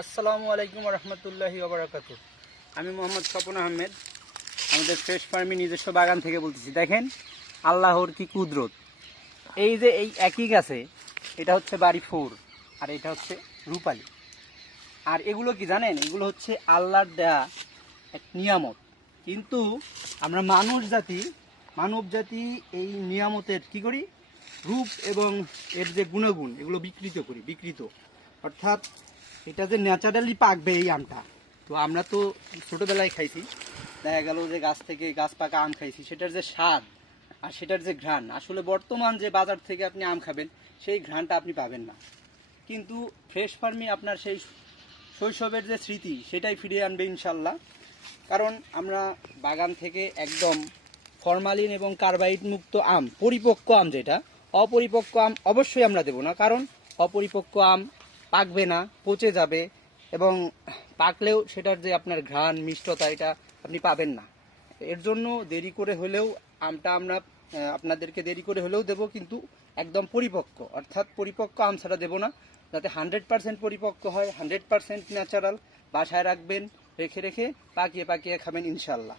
আসসালামু আলাইকুম রহমতুল্লাহি ওবারাকাতুহু। আমি মোহাম্মদ স্বপন আহমেদ, আমাদের ফ্রেশ ফার্মি নিজস্ব বাগান থেকে বলতেছি। দেখেন আল্লাহর কি কুদরত। এই যে এই একই গাছে এটা হচ্ছে বাড়ি 4 আর এটা হচ্ছে রূপালী। আর এগুলো কি জানেন, এগুলো হচ্ছে আল্লাহর দেয়া এক নিয়ামত। কিন্তু আমরা মানব জাতি এই নিয়ামতের কি করি, রূপ এবং এর যে গুণাগুণ এগুলো বিকৃত। অর্থাৎ এটা যে ন্যাচারালি পাকবে এই আমটা, তো আমরা তো ছোটোবেলায় খাইছি, দেখা গেল যে গাছ থেকে গাছ পাকা আম খাইছি, সেটার যে স্বাদ আর সেটার যে ঘ্রাণ, আসলে বর্তমান যে বাজার থেকে আপনি আম খাবেন সেই ঘ্রাণটা আপনি পাবেন না। কিন্তু ফ্রেশ ফার্মে আপনার সেই শৈশবের যে স্মৃতি সেটাই ফিরিয়ে আনবে ইনশাল্লাহ। কারণ আমরা বাগান থেকে একদম ফরমালিন এবং কার্বাইড মুক্ত আম, পরিপক্ক আম, যেটা অপরিপক্ক আম অবশ্যই আমরা দেব না। কারণ অপরিপক্ক আম পাকবে না, পচে যাবে, এবং পাকলেও সেটার যে আপনার ঘ্রাণ মিষ্টতা এটা আপনি পাবেন না। এর জন্য দেরি করে হলেও আমটা আমরা আপনাদেরকে দেরি করে হলেও দেবো, কিন্তু একদম পরিপক্ক, অর্থাৎ পরিপক্ক আম ছাড়া দেবো না। যাতে 100% পরিপক্ক হয়, 100% ন্যাচারাল, বাসায় রাখবেন, রেখে পাকিয়ে খাবেন ইনশাল্লাহ।